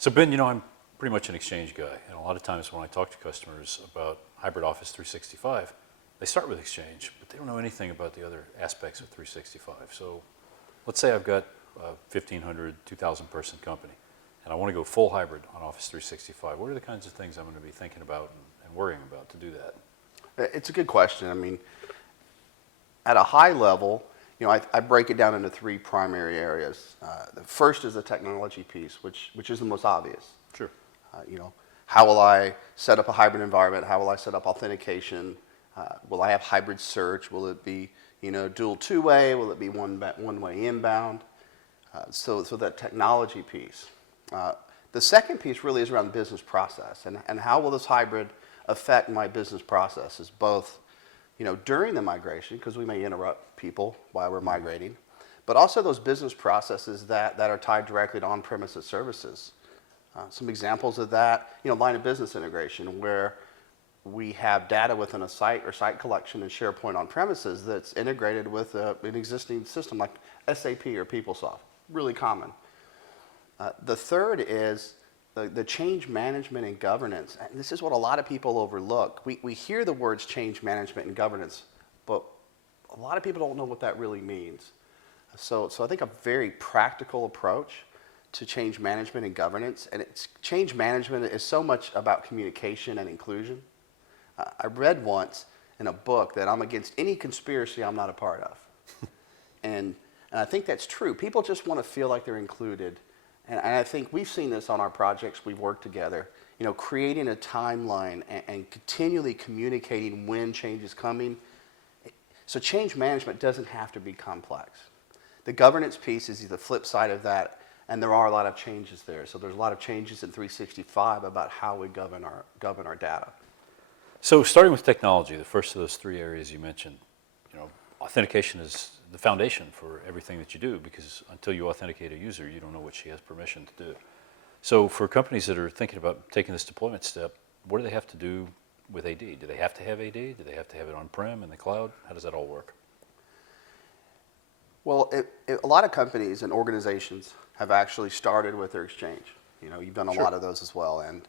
So Ben, I'm pretty much an Exchange guy, and a lot of times when I talk to customers about hybrid Office 365, they start with Exchange, but they don't know anything about the other aspects of 365. So let's say I've got a 1,500, 2,000 person company, and I want to go full hybrid on Office 365. What are the kinds of things I'm going to be thinking about and worrying about to do that? It's a good question. I mean, at a high level, I break it down into three primary areas. The first is the technology piece, which is the most obvious. Sure. How will I set up a hybrid environment? How will I set up authentication? Will I have hybrid search? Will it be, dual two-way? Will it be one-way inbound? So that technology piece. The second piece really is around business process, and how will this hybrid affect my business processes, both during the migration, because we may interrupt people while we're migrating, but also those business processes that are tied directly to on-premises services. Some examples of that, line of business integration, where we have data within a site or site collection in SharePoint on-premises that's integrated with an existing system like SAP or PeopleSoft. Really common. The third is the change management and governance. And this is what a lot of people overlook. We hear the words change management and governance, but a lot of people don't know what that really means. So I think a very practical approach to change management and governance, and change management is so much about communication and inclusion. I read once in a book that I'm against any conspiracy I'm not a part of. and I think that's true. People just want to feel like they're included. And I think we've seen this on our projects we've worked together, creating a timeline and continually communicating when change is coming. So change management doesn't have to be complex. The governance piece is the flip side of that, and there are a lot of changes there. So there's a lot of changes in 365 about how we govern our data. So starting with technology, the first of those three areas you mentioned, authentication is the foundation for everything that you do, because until you authenticate a user, you don't know what she has permission to do. So for companies that are thinking about taking this deployment step, what do they have to do with AD? Do they have to have AD? Do they have to have it on-prem, in the cloud? How does that all work? Well, a lot of companies and organizations have actually started with their Exchange. You've done a Sure. lot of those as well. And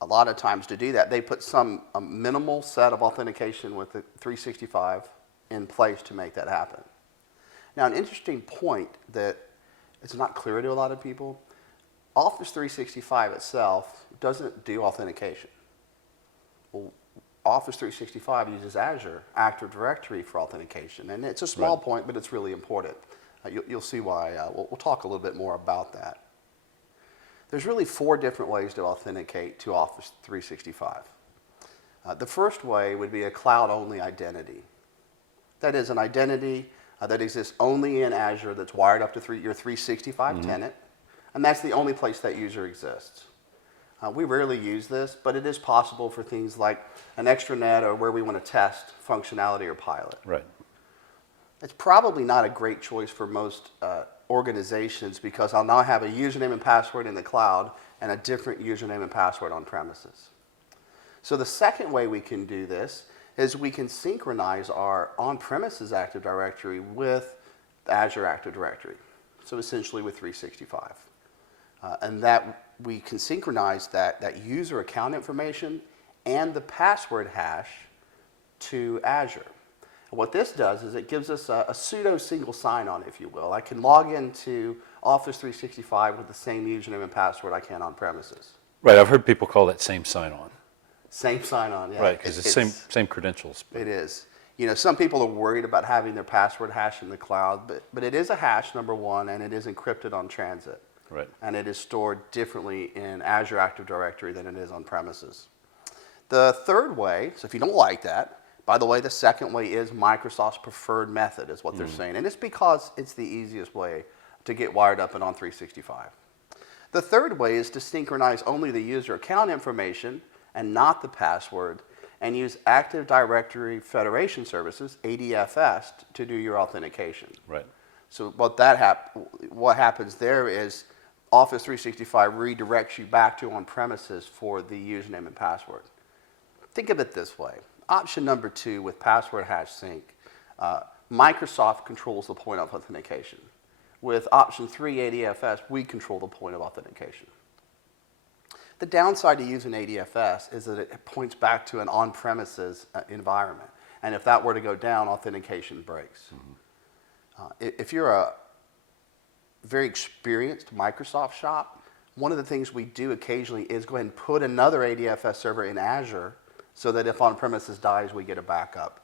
a lot of times to do that, they put a minimal set of authentication with the 365 in place to make that happen. Now, an interesting point that is not clear to a lot of people, Office 365 itself doesn't do authentication. Well, Office 365 uses Azure Active Directory for authentication, and it's a small Right. point, but it's really important. You'll see why. We'll talk a little bit more about that. There's really 4 different ways to authenticate to Office 365. The first way would be a cloud-only identity. That is an identity that exists only in Azure, that's wired up to your 365 tenant, and that's the only place that user exists. We rarely use this, but it is possible for things like an extranet or where we want to test functionality or pilot. Right. It's probably not a great choice for most organizations, because I'll now have a username and password in the cloud and a different username and password on premises. So the second way we can do this is we can synchronize our on-premises Active Directory with the Azure Active Directory, so essentially with 365. And that we can synchronize that user account information and the password hash to Azure. And what this does is it gives us a pseudo single sign-on, if you will. I can log into Office 365 with the same username and password I can on premises. Right, I've heard people call that same sign-on. Same sign-on, yeah. Right, because it's same credentials. It is. Some people are worried about having their password hash in the cloud, but it is a hash, number one, and it is encrypted on transit. Right. And it is stored differently in Azure Active Directory than it is on premises. The third way, so if you don't like that, by the way, the second way is Microsoft's preferred method, is what they're saying. And it's because it's the easiest way to get wired up and on 365. The third way is to synchronize only the user account information and not the password, and use Active Directory Federation Services, ADFS, to do your authentication. Right. So what happens there is Office 365 redirects you back to on-premises for the username and password. Think of it this way. Option number 2 with password hash sync, Microsoft controls the point of authentication. With option 3, ADFS, we control the point of authentication. The downside to using ADFS is that it points back to an on-premises environment. And if that were to go down, authentication breaks. If you're a very experienced Microsoft shop, one of the things we do occasionally is go ahead and put another ADFS server in Azure so that if on-premises dies, we get a backup.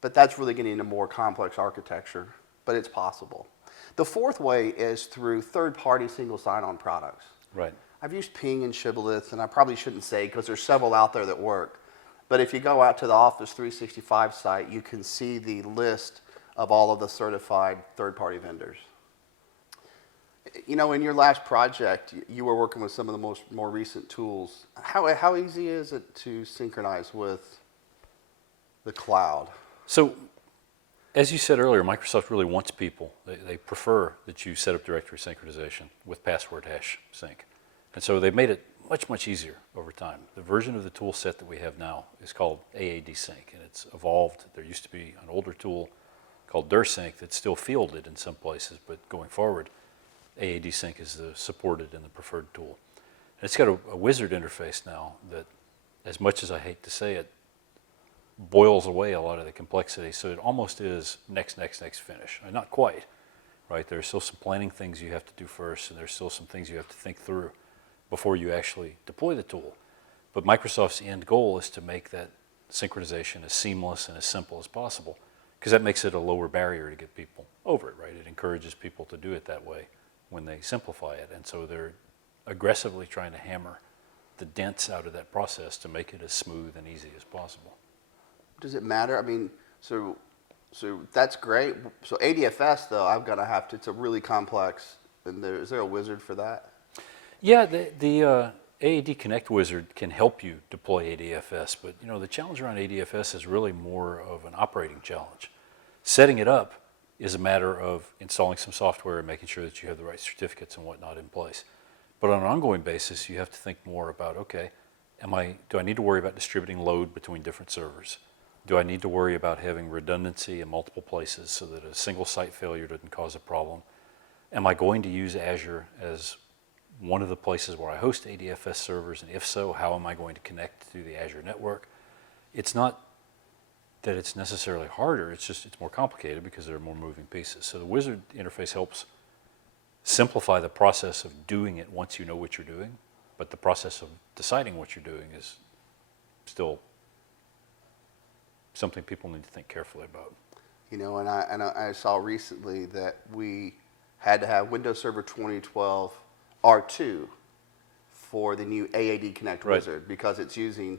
But that's really getting into more complex architecture, but it's possible. The fourth way is through third-party single sign-on products. Right. I've used Ping and Shibboleth, and I probably shouldn't say because there's several out there that work. But if you go out to the Office 365 site, you can see the list of all of the certified third-party vendors. You know, in your last project, you were working with some of the more recent tools. How easy is it to synchronize with the cloud? So, as you said earlier, Microsoft really wants people. They prefer that you set up directory synchronization with password hash sync. And so they've made it much, much easier over time. The version of the tool set that we have now is called AAD Sync, and it's evolved. There used to be an older tool called DirSync that's still fielded in some places, but going forward, AAD Sync is the supported and the preferred tool. And it's got a wizard interface now that, as much as I hate to say it, boils away a lot of the complexity. So it almost is next, next, next, finish. And not quite, right? There's still some planning things you have to do first, and there's still some things you have to think through before you actually deploy the tool. But Microsoft's end goal is to make that synchronization as seamless and as simple as possible, because that makes it a lower barrier to get people over it, right? It encourages people to do it that way when they simplify it. And so they're aggressively trying to hammer the dents out of that process to make it as smooth and easy as possible. Does it matter? I mean, so that's great. So ADFS, though, it's a really complex, and is there a wizard for that? Yeah, the AAD Connect wizard can help you deploy ADFS, but you know the challenge around ADFS is really more of an operating challenge. Setting it up is a matter of installing some software and making sure that you have the right certificates and whatnot in place. But on an ongoing basis, you have to think more about, okay, do I need to worry about distributing load between different servers? Do I need to worry about having redundancy in multiple places so that a single site failure doesn't cause a problem? Am I going to use Azure as one of the places where I host ADFS servers, and if so, how am I going to connect to the Azure network? It's not that it's necessarily harder, it's more complicated because there are more moving pieces. So the wizard interface helps simplify the process of doing it once you know what you're doing, but the process of deciding what you're doing is still something people need to think carefully about. You know, and I saw recently that we had to have Windows Server 2012 R2 for the new AAD Connect Right. wizard because it's using,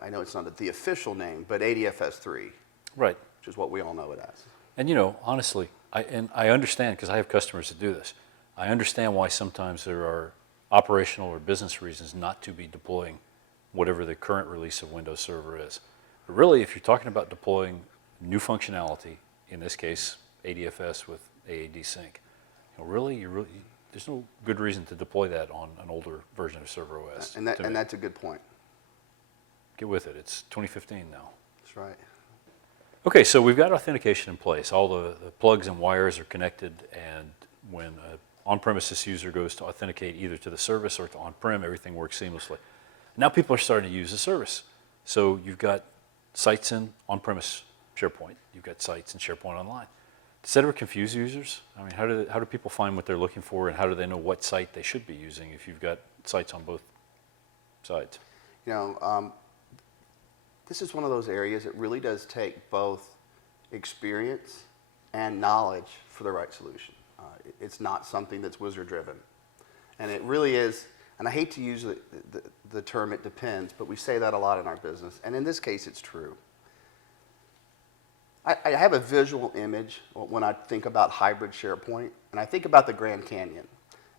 I know it's not the official name, but ADFS 3, Right. which is what we all know it as. And you know, honestly, I understand, because I have customers that do this. I understand why sometimes there are operational or business reasons not to be deploying whatever the current release of Windows Server is. But really, if you're talking about deploying new functionality, in this case, ADFS with AAD Sync, you know, there's no good reason to deploy that on an older version of Server OS. And that's a good point. Get with it. It's 2015 now. That's right. Okay, so we've got authentication in place. All the plugs and wires are connected, and when an on-premises user goes to authenticate either to the service or to on-prem, everything works seamlessly. Now people are starting to use the service. So you've got sites in on-premise SharePoint. You've got sites in SharePoint Online. Does that ever confuse users? I mean, how do people find what they're looking for, and how do they know what site they should be using if you've got sites on both sides? You know, this is one of those areas that really does take both experience and knowledge for the right solution. It's not something that's wizard-driven. And it really is, and I hate to use the term "it depends," but we say that a lot in our business. And in this case, it's true. I have a visual image when I think about hybrid SharePoint, and I think about the Grand Canyon.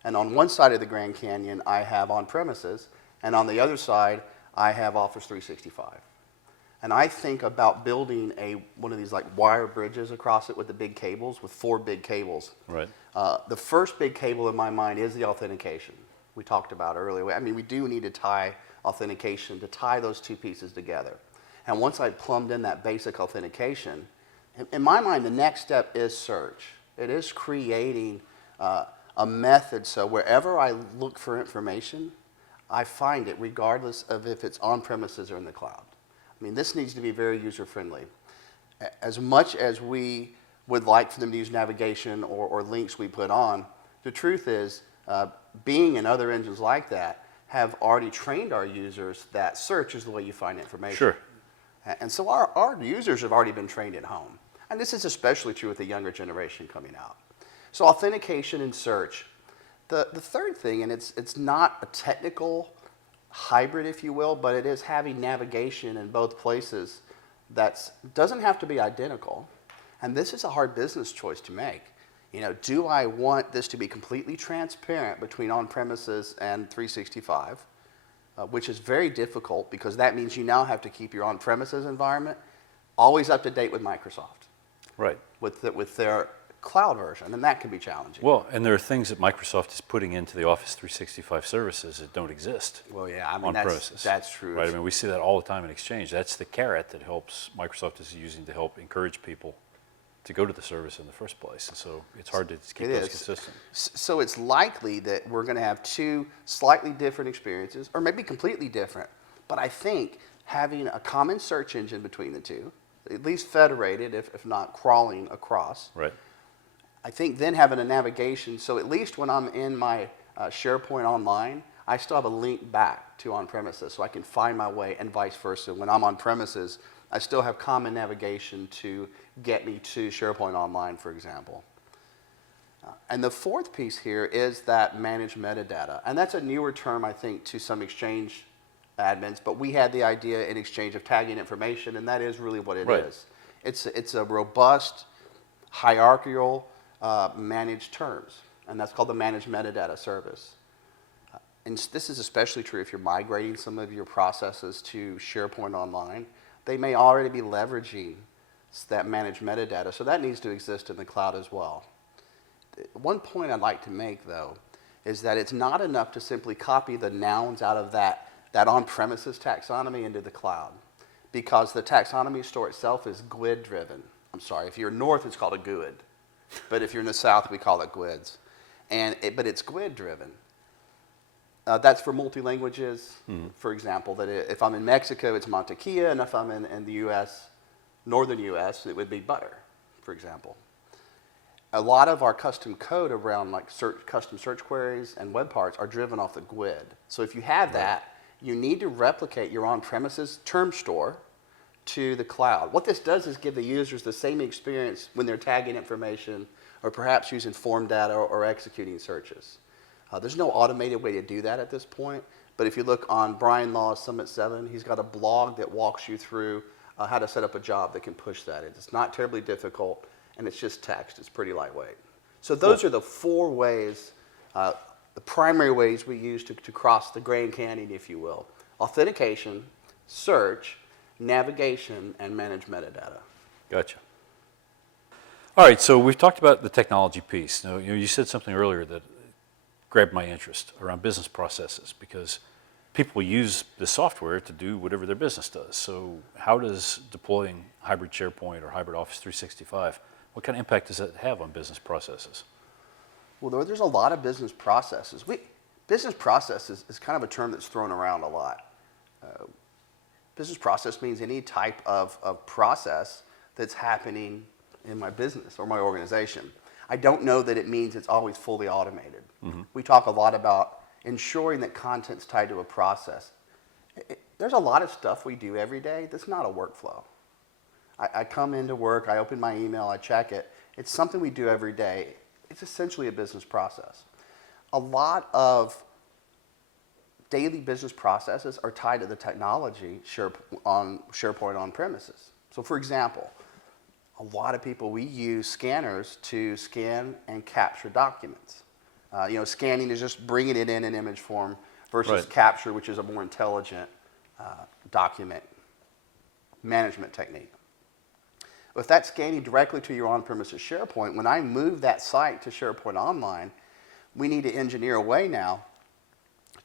And on one side of the Grand Canyon, I have on-premises, and on the other side, I have Office 365. And I think about building one of these like wire bridges across it with the big cables, with 4 big cables. Right. The first big cable in my mind is the authentication we talked about earlier. I mean, we do need to tie authentication to tie those two pieces together. And once I plumbed in that basic authentication, in my mind, the next step is search. It is creating a method so wherever I look for information, I find it regardless of if it's on premises or in the cloud. I mean, this needs to be very user-friendly. As much as we would like for them to use navigation or links we put on, the truth is, Bing and other engines like that have already trained our users that search is the way you find information. Sure. And so our users have already been trained at home. And this is especially true with the younger generation coming out. So authentication and search. The third thing, and it's not a technical hybrid, if you will, but it is having navigation in both places that doesn't have to be identical. And this is a hard business choice to make. You know, do I want this to be completely transparent between on-premises and 365, which is very difficult because that means you now have to keep your on-premises environment always up to date with Microsoft. Right. With their cloud version, and that can be challenging. Well, and there are things that Microsoft is putting into the Office 365 services that don't exist. Well, yeah, I mean, on premises. That's true. Right. I mean, we see that all the time in Exchange. That's the carrot that helps Microsoft is using to help encourage people to go to the service in the first place. And so it's hard to keep those consistent. So it's likely that we're going to have two slightly different experiences, or maybe completely different. But I think having a common search engine between the two, at least federated, if not crawling across. Right. I think then having a navigation, so at least when I'm in my SharePoint online, I still have a link back to on-premises, so I can find my way, and vice versa. When I'm on premises, I still have common navigation to get me to SharePoint Online, for example. And the fourth piece here is that managed metadata. And that's a newer term, I think, to some Exchange admins, but we had the idea in Exchange of tagging information, and that is really what it is. It's a robust, hierarchical, managed terms, and that's called the managed metadata service. And this is especially true if you're migrating some of your processes to SharePoint Online. They may already be leveraging that managed metadata, so that needs to exist in the cloud as well. One point I'd like to make, though, is that it's not enough to simply copy the nouns out of that on-premises taxonomy into the cloud, because the taxonomy store itself is GUID-driven. I'm sorry, if you're north, it's called a GUID, but if you're in the south, we call it GUIDs. But it's GUID-driven. That's for multi-languages, for example, that if I'm in Mexico, it's mantequilla, and if I'm in the U.S., northern U.S., it would be butter, for example. A lot of our custom code around like custom search queries and web parts are driven off the GUID. So if you have that, you need to replicate your on-premises term store to the cloud. What this does is give the users the same experience when they're tagging information or perhaps using form data or executing searches. There's no automated way to do that at this point, but if you look on Brian Law's Summit 7, he's got a blog that walks you through how to set up a job that can push that. It's not terribly difficult, and it's just text. It's pretty lightweight. So those are the four ways, the primary ways we use to cross the Grand Canyon, if you will. Authentication, search, navigation, and managed metadata. Gotcha. All right, so we've talked about the technology piece. Now, you said something earlier that grabbed my interest around business processes, because people use the software to do whatever their business does. So how does deploying hybrid SharePoint or hybrid Office 365, what kind of impact does that have on business processes? Well, there's a lot of business processes. Business processes is kind of a term that's thrown around a lot. Business process means any type of process that's happening in my business or my organization. I don't know that it means it's always fully automated. We talk a lot about ensuring that content's tied to a process. There's a lot of stuff we do every day that's not a workflow. I come into work, I open my email, I check it. It's something we do every day. It's essentially a business process. A lot of daily business processes are tied to the technology on SharePoint on premises. So for example, a lot of people, we use scanners to scan and capture documents. Scanning is just bringing it in image form versus capture, which is a more intelligent document management technique. If that's scanning directly to your on-premises SharePoint, when I move that site to SharePoint Online, we need to engineer a way now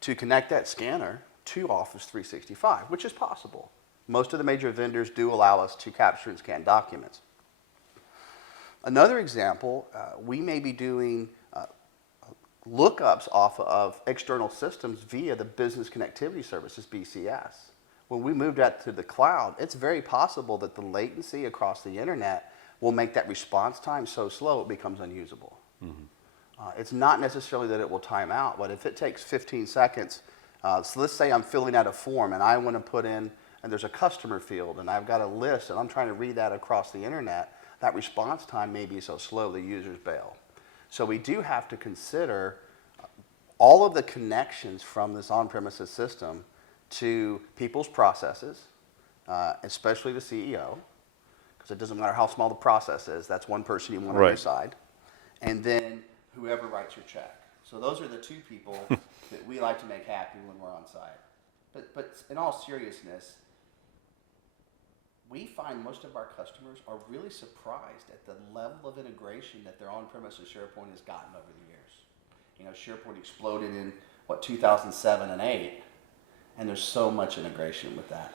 to connect that scanner to Office 365, which is possible. Most of the major vendors do allow us to capture and scan documents. Another example, we may be doing lookups off of external systems via the business connectivity services, BCS. When we moved that to the cloud, it's very possible that the latency across the internet will make that response time so slow it becomes unusable. It's not necessarily that it will time out, but if it takes 15 seconds, so let's say I'm filling out a form and I want to put in, and there's a customer field and I've got a list and I'm trying to read that across the internet, that response time may be so slow the users bail. So we do have to consider all of the connections from this on-premises system to people's processes, especially the CEO, because it doesn't matter how small the process is, that's one person you want on your side, and then whoever writes your check. So those are the two people that we like to make happy when we're on site. But in all seriousness, we find most of our customers are really surprised at the level of integration that their on-premises SharePoint has gotten over the years. You know, SharePoint exploded in, 2007 and 8, and there's so much integration with that.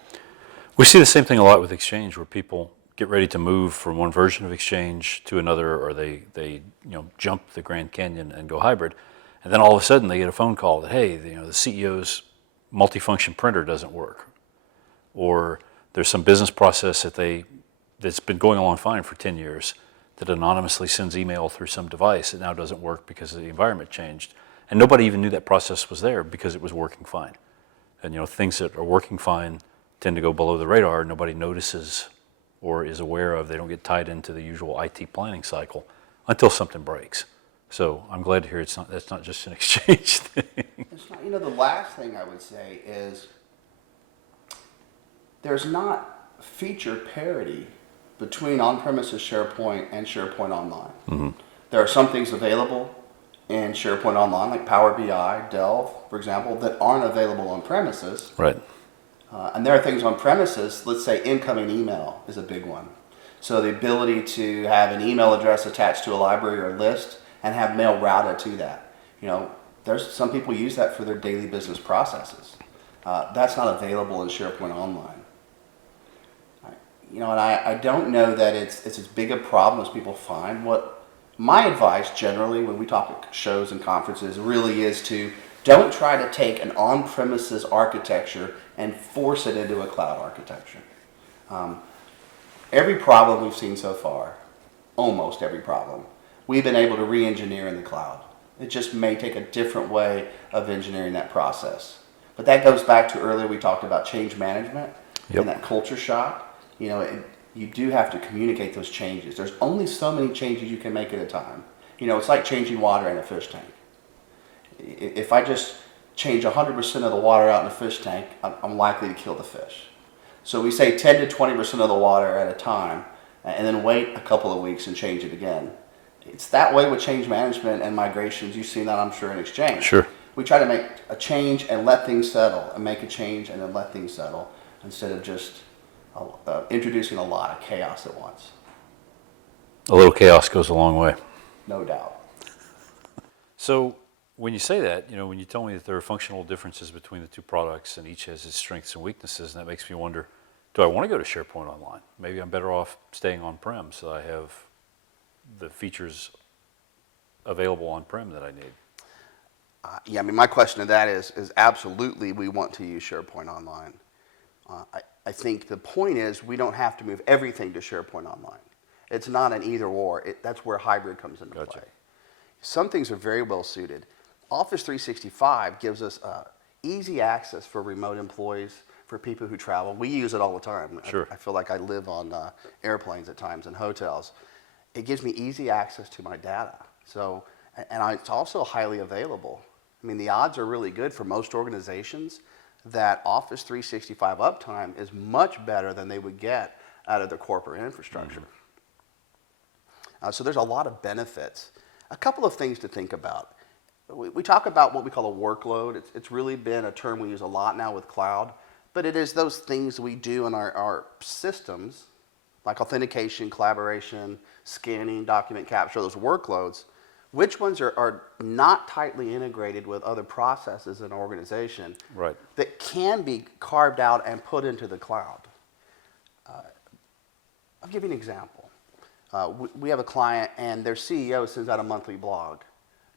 We see the same thing a lot with Exchange, where people get ready to move from one version of Exchange to another, or they jump the Grand Canyon and go hybrid, and then all of a sudden they get a phone call that, hey, the CEO's multifunction printer doesn't work, or there's some business process that's been going along fine for 10 years that anonymously sends email through some device that now doesn't work because the environment changed, and nobody even knew that process was there because it was working fine. And things that are working fine tend to go below the radar. Nobody notices or is aware of. They don't get tied into the usual IT planning cycle until something breaks. So I'm glad to hear that's not just an Exchange thing. It's not. The last thing I would say is there's not feature parity between on-premises SharePoint and SharePoint Online. Mm-hmm. There are some things available in SharePoint Online, like Power BI, Delve, for example, that aren't available on premises. Right. And there are things on premises, let's say incoming email is a big one. So the ability to have an email address attached to a library or list and have mail routed to that. There's some people use that for their daily business processes. That's not available in SharePoint Online. And I don't know that it's as big a problem as people find. What my advice generally when we talk at shows and conferences really is to don't try to take an on-premises architecture and force it into a cloud architecture. Every problem we've seen so far, almost every problem, we've been able to re-engineer in the cloud. It just may take a different way of engineering that process. But that goes back to earlier we talked about change management and that culture shock. You do have to communicate those changes. There's only so many changes you can make at a time. It's like changing water in a fish tank. If I just change 100% of the water out in a fish tank, I'm likely to kill the fish. So we say 10 to 20% of the water at a time, and then wait a couple of weeks and change it again. It's that way with change management and migrations. You've seen that, I'm sure, in Exchange. Sure. We try to make a change and let things settle, and make a change and then let things settle, instead of just introducing a lot of chaos at once. A little chaos goes a long way. No doubt. So when you say that, when you tell me that there are functional differences between the two products and each has its strengths and weaknesses, and that makes me wonder, do I want to go to SharePoint Online? Maybe I'm better off staying on-prem so I have the features available on-prem that I need. My question to that is absolutely we want to use SharePoint Online. I think the point is we don't have to move everything to SharePoint Online. It's not an either or. That's where hybrid comes into play. Some things are very well suited. Office 365 gives us easy access for remote employees, for people who travel. We use it all the time. Sure. I feel like I live on airplanes at times and hotels. It gives me easy access to my data. So, it's also highly available. The odds are really good for most organizations that Office 365 uptime is much better than they would get out of their corporate infrastructure. So there's a lot of benefits. A couple of things to think about. We talk about what we call a workload. It's really been a term we use a lot now with cloud, but it is those things we do in our systems, like authentication, collaboration, scanning, document capture, those workloads. Which ones are not tightly integrated with other processes in an organization that can be carved out and put into the cloud? I'll give you an example. We have a client and their CEO sends out a monthly blog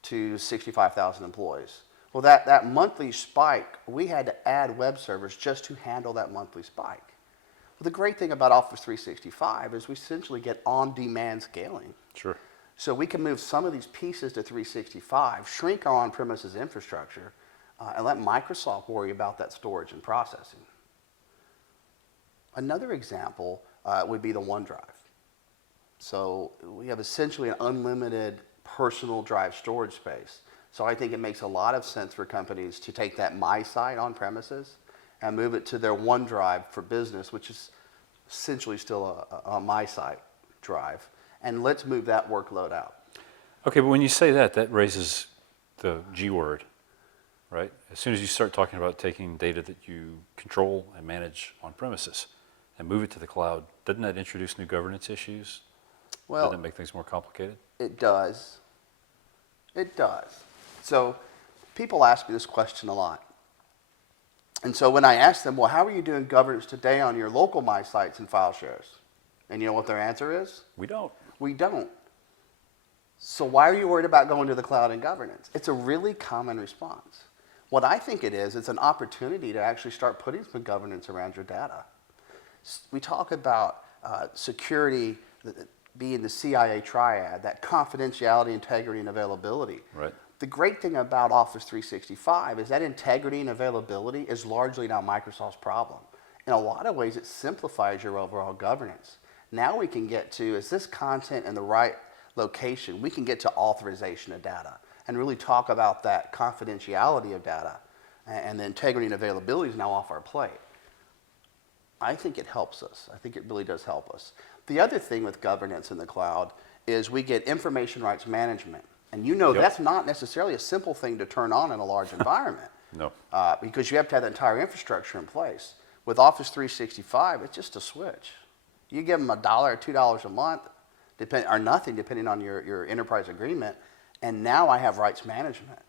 to 65,000 employees. Well, that monthly spike, we had to add web servers just to handle that monthly spike. Well, the great thing about Office 365 is we essentially get on-demand scaling. Sure. So we can move some of these pieces to 365, shrink our on-premises infrastructure, and let Microsoft worry about that storage and processing. Another example would be the OneDrive. So we have essentially an unlimited personal drive storage space. So I think it makes a lot of sense for companies to take that My Site on premises and move it to their OneDrive for business, which is essentially still a My Site drive. And let's move that workload out. Okay, but when you say that, that raises the G word, right? As soon as you start talking about taking data that you control and manage on premises and move it to the cloud, doesn't that introduce new governance issues? Well, Doesn't it make things more complicated? it does. It does. So people ask me this question a lot. And so when I ask them, well, how are you doing governance today on your local My Sites and file shares? And you know what their answer is? We don't. We don't. So why are you worried about going to the cloud and governance? It's a really common response. What I think it is, it's an opportunity to actually start putting some governance around your data. We talk about security being the CIA triad, that confidentiality, integrity, and availability. Right. The great thing about Office 365 is that integrity and availability is largely now Microsoft's problem. In a lot of ways, it simplifies your overall governance. Now we can get to, is this content in the right location? We can get to authorization of data and really talk about that confidentiality of data, and the integrity and availability is now off our plate. I think it helps us. I think it really does help us. The other thing with governance in the cloud is we get information rights management. And you know, Yep. That's not necessarily a simple thing to turn on in a large environment. No. Because you have to have the entire infrastructure in place. With Office 365, it's just a switch. You give them $1 or $2 a month, or nothing depending on your enterprise agreement, and now I have rights management.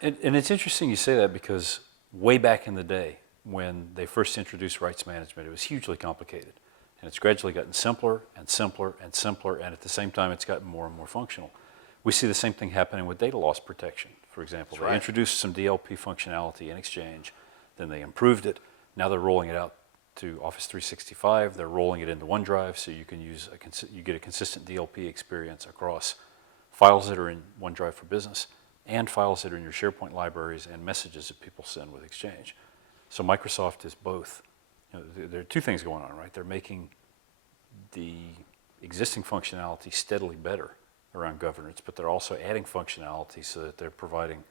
And it's interesting you say that, because way back in the day when they first introduced rights management, it was hugely complicated. And it's gradually gotten simpler and simpler and simpler, and at the same time it's gotten more and more functional. We see the same thing happening with data loss protection, for example. That's right. They introduced some DLP functionality in Exchange, then they improved it. Now they're rolling it out to Office 365. They're rolling it into OneDrive, so you can use you get a consistent DLP experience across files that are in OneDrive for Business and files that are in your SharePoint libraries and messages that people send with Exchange. So Microsoft is both. There are two things going on, right? They're making the existing functionality steadily better around governance, but they're also adding functionality so that they're providing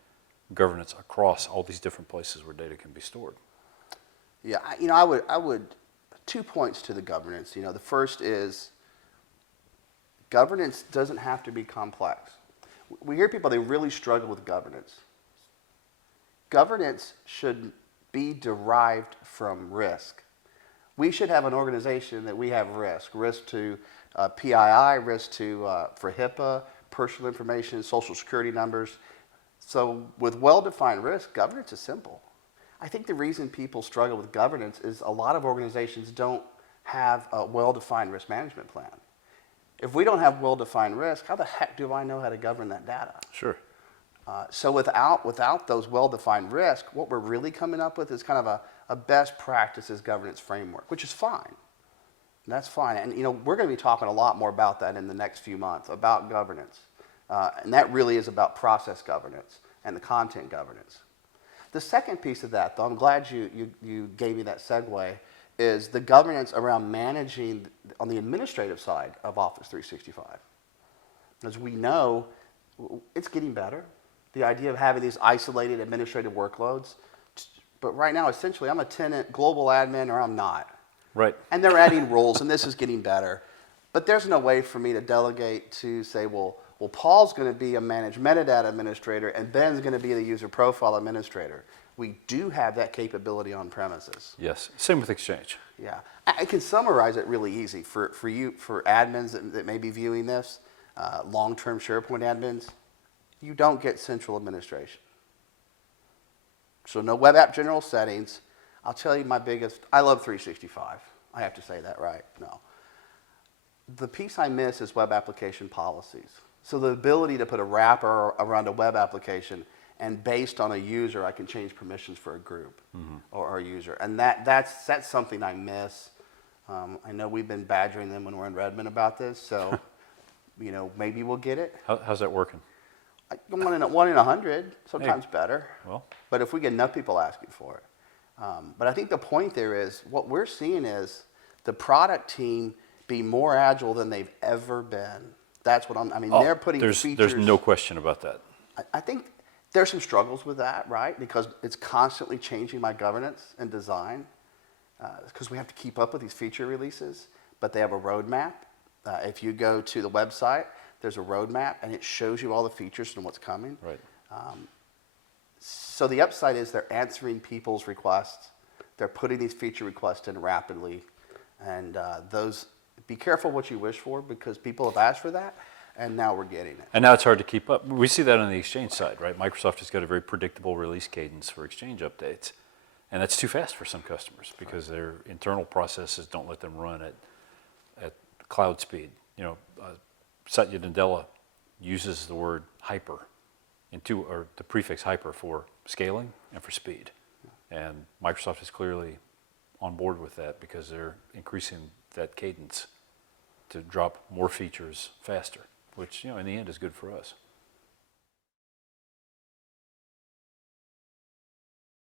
governance across all these different places where data can be stored. Yeah, I would 2 points to the governance. The first is governance doesn't have to be complex. We hear people, they really struggle with governance. Governance should be derived from risk. We should have an organization that we have risk to PII, risk for HIPAA, personal information, social security numbers. So with well-defined risk, governance is simple. I think the reason people struggle with governance is a lot of organizations don't have a well-defined risk management plan. If we don't have well-defined risk, how the heck do I know how to govern that data? Sure. So without those well-defined risks, what we're really coming up with is kind of a best practices governance framework, which is fine. That's fine. And we're going to be talking a lot more about that in the next few months, about governance. And that really is about process governance and the content governance. The second piece of that, though, I'm glad you gave me that segue, is the governance around managing on the administrative side of Office 365. As we know, it's getting better. The idea of having these isolated administrative workloads. But right now, essentially, I'm a tenant, global admin, or I'm not. Right. And they're adding roles, and this is getting better. But there's no way for me to delegate to say, well, Paul's going to be a managed metadata administrator, and Ben's going to be the user profile administrator. We do have that capability on premises. Yes. Same with Exchange. Yeah. I can summarize it really easy for admins that may be viewing this, long-term SharePoint admins. You don't get central administration. So no web app general settings. I'll tell you I love 365. I have to say that, right? No. The piece I miss is web application policies. So the ability to put a wrapper around a web application, and based on a user, I can change permissions for a group or a user. And that's something I miss. I know we've been badgering them when we're in Redmond about this, so maybe we'll get it. How's that working? One in 100, sometimes better. Well, But if we get enough people asking for it. But I think the point there is, what we're seeing is the product team be more agile than they've ever been. That's what they're putting features. There's no question about that. I think there's some struggles with that, right? Because it's constantly changing my governance and design, because we have to keep up with these feature releases. But they have a roadmap. If you go to the website, there's a roadmap, and it shows you all the features and what's coming. Right. So the upside is they're answering people's requests. They're putting these feature requests in rapidly. And be careful what you wish for, because people have asked for that, and now we're getting it. And now it's hard to keep up. We see that on the Exchange side, right? Microsoft has got a very predictable release cadence for Exchange updates. And that's too fast for some customers because their internal processes don't let them run at cloud speed. Satya Nadella uses the word hyper or the prefix hyper for scaling and for speed. And Microsoft is clearly on board with that because they're increasing that cadence to drop more features faster, which in the end is good for us.